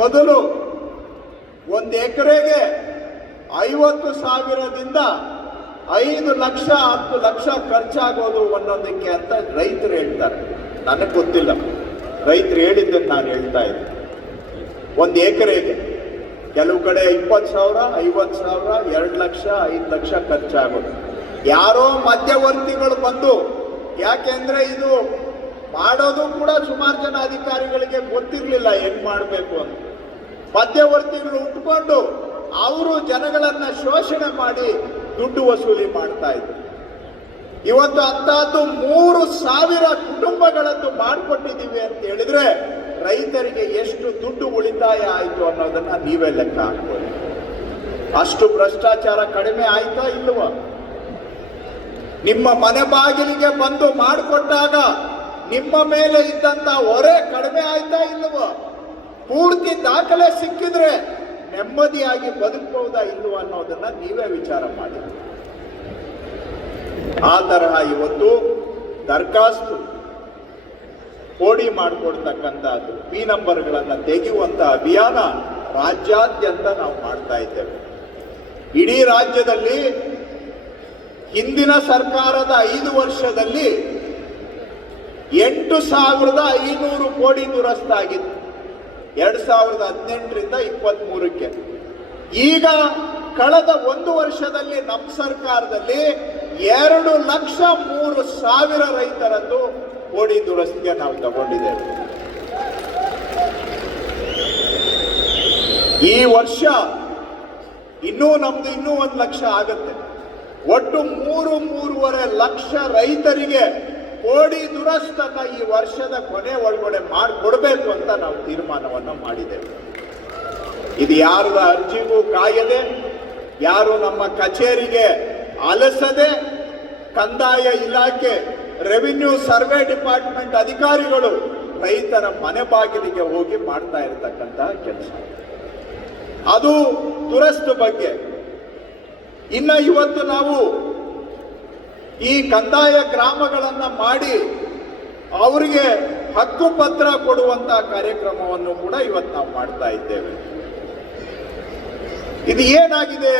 ಮೊದಲು 1 ಎಕರೆಗೆ 50,000ದಿಂದ 5 ಲಕ್ಷ 10 ಲಕ್ಷ ಖರ್ಚಾಗೋದು ಒಂದೊಂದಕ್ಕೆ ಅಂತ ರೈತರು ಹೇಳ್ತಾರೆ. ನನಗೆ ಗೊತ್ತಿಲ್ಲ, ರೈತರು ಹೇಳಿದ್ದನ್ನು ನಾನು ಹೇಳ್ತಾ ಇದ್ದೆ. 1 ಎಕರೆಗೆ ಕೆಲವು ಕಡೆ 20,000, 50,000, 2 ಲಕ್ಷ 5 ಲಕ್ಷ ಖರ್ಚಾಗೋದು. ಯಾರೋ ಮಧ್ಯವರ್ತಿಗಳು ಬಂದು, ಯಾಕೆಂದ್ರೆ ಇದು ಮಾಡೋದು ಕೂಡ ಸುಮಾರು ಜನ ಅಧಿಕಾರಿಗಳಿಗೆ ಗೊತ್ತಿರಲಿಲ್ಲ ಹೆಂಗ್ ಮಾಡಬೇಕು ಅಂತ. ಮಧ್ಯವರ್ತಿಗಳು ಉಟ್ಕೊಂಡು ಅವರು ಜನಗಳನ್ನ ಶೋಷಣೆ ಮಾಡಿ ದುಡ್ಡು ವಸೂಲಿ ಮಾಡ್ತಾ ಇದ್ರು. ಇವತ್ತು ಅಂತಹದ್ದು 3,000 ಕುಟುಂಬಗಳದ್ದು ಮಾಡಿಕೊಟ್ಟಿದ್ದೀವಿ ಅಂತ ಹೇಳಿದ್ರೆ ರೈತರಿಗೆ ಎಷ್ಟು ದುಡ್ಡು ಉಳಿತಾಯ ಆಯಿತು ಅನ್ನೋದನ್ನ ನೀವೇ ಲೆಕ್ಕ ಹಾಕ್ಬೋದು. ಅಷ್ಟು ಭ್ರಷ್ಟಾಚಾರ ಕಡಿಮೆ ಆಯ್ತಾ ಇಲ್ವ? ನಿಮ್ಮ ಮನೆ ಬಾಗಿಲಿಗೆ ಬಂದು ಮಾಡಿಕೊಟ್ಟಾಗ ನಿಮ್ಮ ಮೇಲೆ ಇದ್ದಂತ ಹೊರೆ ಕಡಿಮೆ ಆಯ್ತಾ ಇಲ್ವ? ಪೂರ್ತಿ ದಾಖಲೆ ಸಿಕ್ಕಿದ್ರೆ ನೆಮ್ಮದಿಯಾಗಿ ಬದುಕಬಹುದಾ ಇಲ್ವ ಅನ್ನೋದನ್ನ ನೀವೇ ವಿಚಾರ ಮಾಡಿ. ಆ ತರಹ ಇವತ್ತು ದರಖಾಸ್ತು ಕೋಡಿ ಮಾಡಿಕೊಡ್ತಕ್ಕಂಥದ್ದು, ಪಿ ನಂಬರ್ಗಳನ್ನು ತೆಗೆಯುವಂತ ಅಭಿಯಾನ ರಾಜ್ಯಾದ್ಯಂತ ನಾವು ಮಾಡ್ತಾ ಇದ್ದೇವೆ. ಇಡೀ ರಾಜ್ಯದಲ್ಲಿ ಹಿಂದಿನ ಸರ್ಕಾರದ 5 ವರ್ಷದಲ್ಲಿ 8,500 ಕೋಟಿ ದುರಸ್ತಾಗಿತ್ತು 2018ರಿಂದ 23ಕ್ಕೆ. ಈಗ ಕಳೆದ 1 ವರ್ಷದಲ್ಲಿ ನಮ್ಮ ಸರ್ಕಾರದಲ್ಲಿ 2,03,000 ರೈತರದ್ದು ಕೋಡಿ ದುರಸ್ತಿಗೆ ನಾವು ತಗೊಂಡಿದ್ದೇವೆ. ಈ ವರ್ಷ ನಮ್ದು ಇನ್ನೂ 1 ಲಕ್ಷ ಆಗುತ್ತೆ. ಒಟ್ಟು 3.5 ಲಕ್ಷ ರೈತರಿಗೆ ಕೋಡಿ ದುರಸ್ತನ್ನ ಈ ವರ್ಷದ ಕೊನೆ ಒಳಗಡೆ ಮಾಡಿಕೊಡ್ಬೇಕು ಅಂತ ನಾವು ತೀರ್ಮಾನವನ್ನು ಮಾಡಿದ್ದೇವೆ. ಇದು ಯಾರದ ಅರ್ಜಿಗೂ ಕಾಯದೆ, ಯಾರು ನಮ್ಮ ಕಚೇರಿಗೆ ಅಲಸದೆ, ಕಂದಾಯ ಇಲಾಖೆ, ರೆವಿನ್ಯೂ ಸರ್ವೆ ಡಿಪಾರ್ಟ್ಮೆಂಟ್ ಅಧಿಕಾರಿಗಳು ರೈತರ ಮನೆ ಬಾಗಿಲಿಗೆ ಹೋಗಿ ಮಾಡ್ತಾ ಇರತಕ್ಕಂತಹ ಕೆಲಸ. ಅದು ದುರಸ್ತು ಬಗ್ಗೆ. ಇನ್ನು ಇವತ್ತು ನಾವು ಈ ಕಂದಾಯ ಗ್ರಾಮಗಳನ್ನ ಮಾಡಿ ಅವರಿಗೆ ಹಕ್ಕು ಪತ್ರ ಕೊಡುವಂತಹ ಕಾರ್ಯಕ್ರಮವನ್ನು ಕೂಡ ಇವತ್ತು ನಾವು ಮಾಡ್ತಾ ಇದ್ದೇವೆ. ಇದು ಏನಾಗಿದೆ,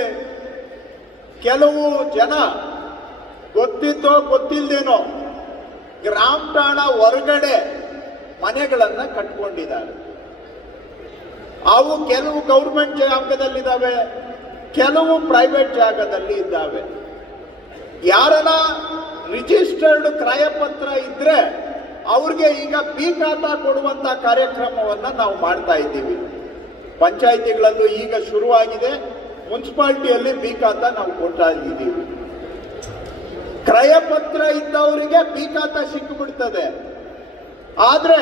ಕೆಲವು ಜನ ಗೊತ್ತಿದ್ದೋ ಗೊತ್ತಿಲ್ಲದೇನೋ ಗ್ರಾಮ ಠಾಣಾ ಹೊರಗಡೆ ಮನೆಗಳನ್ನ ಕಟ್ಕೊಂಡಿದ್ದಾರೆ. ಅವು ಕೆಲವು ಗೌರ್ಮೆಂಟ್ ಜಾಗದಲ್ಲಿದ್ದಾವೆ, ಕೆಲವು ಪ್ರೈವೇಟ್ ಜಾಗದಲ್ಲಿ ಇದ್ದಾವೆ. ಯಾರನ್ನ ರಿಜಿಸ್ಟರ್ಡ್ ಕ್ರಯಪತ್ರ ಇದ್ರೆ ಅವ್ರಿಗೆ ಈಗ ಬಿ ಖಾತಾ ಕೊಡುವಂತ ಕಾರ್ಯಕ್ರಮವನ್ನ ನಾವು ಮಾಡ್ತಾ ಇದ್ದೀವಿ. ಪಂಚಾಯಿತಿಗಳಲ್ಲೂ ಈಗ ಶುರುವಾಗಿದೆ, ಮುನ್ಸಿಪಾಲಿಟಿಯಲ್ಲಿ ಬಿ ಖಾತಾ ನಾವು ಕೊಡ್ತಾ ಇದ್ದೀವಿ. ಕ್ರಯಪತ್ರ ಇದ್ದವರಿಗೆ ಬಿ ಖಾತಾ ಸಿಕ್ಕಿಬಿಡ್ತದೆ. ಆದ್ರೆ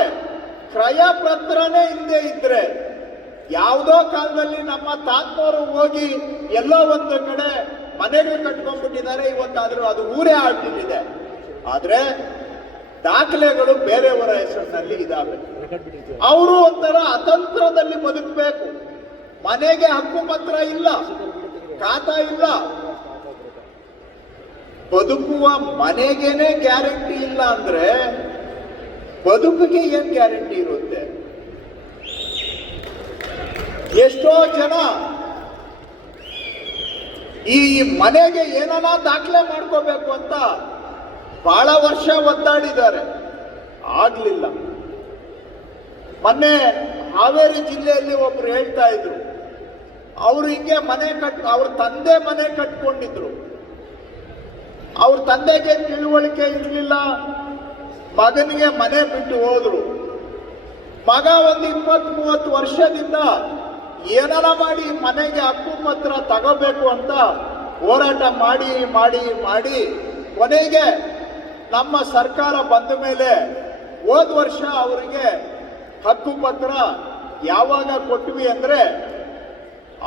ಕ್ರಯಪತ್ರನೇ ಇಲ್ಲದೆ ಇದ್ರೆ, ಯಾವುದೋ ಕಾಲದಲ್ಲಿ ನಮ್ಮ ತಾತನವರು ಹೋಗಿ ಎಲ್ಲೋ ಒಂದು ಕಡೆ ಮನೆಗಳು ಕಟ್ಕೊಂಡ್ಬಿಟ್ಟಿದ್ದಾರೆ, ಇವತ್ತಾದ್ರೂ ಅದು ಊರೇ ಆಗ್ಬಿಟ್ಟಿದೆ. ಆದ್ರೆ ದಾಖಲೆಗಳು ಬೇರೆಯವರ ಹೆಸರಿನಲ್ಲಿ ಇದಾವೆ. ಅವರು ಒಂಥರ ಅತಂತ್ರದಲ್ಲಿ ಬದುಕಬೇಕು. ಮನೆಗೆ ಹಕ್ಕು ಪತ್ರ ಇಲ್ಲ, ಖಾತಾ ಇಲ್ಲ, ಬದುಕುವ ಮನೆಗೇನೆ ಗ್ಯಾರಂಟಿ ಇಲ್ಲ ಅಂದ್ರೆ ಬದುಕಿಗೆ ಏನ್ ಗ್ಯಾರಂಟಿ ಇರುತ್ತೆ? ಎಷ್ಟೋ ಜನ ಈ ಮನೆಗೆ ಏನನ್ನ ದಾಖಲೆ ಮಾಡ್ಕೋಬೇಕು ಅಂತ ಬಹಳ ವರ್ಷ ಒದ್ದಾಡಿದ್ದಾರೆ, ಆಗ್ಲಿಲ್ಲ. ಮೊನ್ನೆ ಹಾವೇರಿ ಜಿಲ್ಲೆಯಲ್ಲಿ ಒಬ್ರು ಹೇಳ್ತಾ ಇದ್ರು, ಅವರು ಹಿಂಗೆ ಅವ್ರ ತಂದೆ ಮನೆ ಕಟ್ಕೊಂಡಿದ್ರು. ಅವ್ರ ತಂದೆಗೆ ತಿಳುವಳಿಕೆ ಇರಲಿಲ್ಲ, ಮಗನಿಗೆ ಮನೆ ಬಿಟ್ಟು ಹೋದ್ರು. ಮಗ ಒಂದು 20-30 ವರ್ಷದಿಂದ ಏನಾರ ಮಾಡಿ ಮನೆಗೆ ಹಕ್ಕು ಪತ್ರ ತಗೋಬೇಕು ಅಂತ ಹೋರಾಟ ಮಾಡಿ ಮಾಡಿ ಮಾಡಿ ಕೊನೆಗೆ ನಮ್ಮ ಸರ್ಕಾರ ಬಂದ ಮೇಲೆ ಹೋದ ವರ್ಷ ಅವರಿಗೆ ಹಕ್ಕು ಪತ್ರ ಯಾವಾಗ ಕೊಟ್ವಿ ಅಂದ್ರೆ,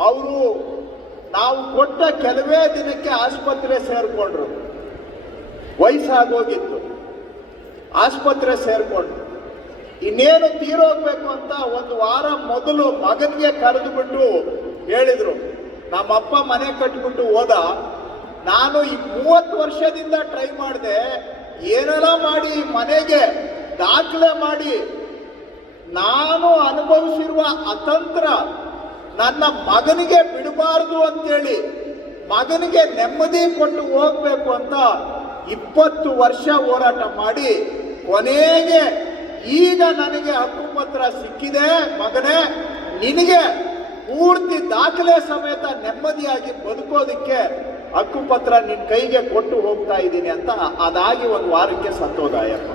ಅವರು ನಾವು ಕೊಟ್ಟ ಕೆಲವೇ ದಿನಕ್ಕೆ ಆಸ್ಪತ್ರೆ ಸೇರ್ಕೊಂಡ್ರು. ವಯಸ್ಸಾಗೋಗಿತ್ತು, ಆಸ್ಪತ್ರೆ ಸೇರ್ಕೊಂಡ್ರು. ಇನ್ನೇನು ತೀರೋಗ್ಬೇಕು ಅಂತ 1 ವಾರ ಮೊದಲು ಮಗನಿಗೆ ಕರೆದು ಬಿಟ್ಟು ಹೇಳಿದ್ರು, ನಮ್ಮಪ್ಪ ಮನೆ ಕಟ್ಬಿಟ್ಟು ಹೋದ, ನಾನು ಈ 30 ವರ್ಷದಿಂದ ಟ್ರೈ ಮಾಡಿದೆ, ಏನೆಲ್ಲ ಮಾಡಿ ಮನೆಗೆ ದಾಖಲೆ ಮಾಡಿ ನಾನು ಅನುಭವಿಸಿರುವ ಅತಂತ್ರ ನನ್ನ ಮಗನಿಗೆ ಬಿಡಬಾರದು ಅಂತೇಳಿ ಮಗನಿಗೆ ನೆಮ್ಮದಿ ಕೊಟ್ಟು ಹೋಗ್ಬೇಕು ಅಂತ 20 ವರ್ಷ ಹೋರಾಟ ಮಾಡಿ ಕೊನೆಗೆ ಈಗ ನನಗೆ ಹಕ್ಕುಪತ್ರ ಸಿಕ್ಕಿದೆ. ಮಗನೇ, ನಿನಗೆ ಪೂರ್ತಿ ದಾಖಲೆ ಸಮೇತ ನೆಮ್ಮದಿಯಾಗಿ ಬದುಕೋದಕ್ಕೆ ಹಕ್ಕುಪತ್ರ ನಿನ್ನ ಕೈಗೆ ಕೊಟ್ಟು ಹೋಗ್ತಾ ಇದ್ದೀನಿ ಅಂತ ಅದಾಗಿ 1 ವಾರಕ್ಕೆ ಸತ್ತೋದಾಯಪ್ಪ.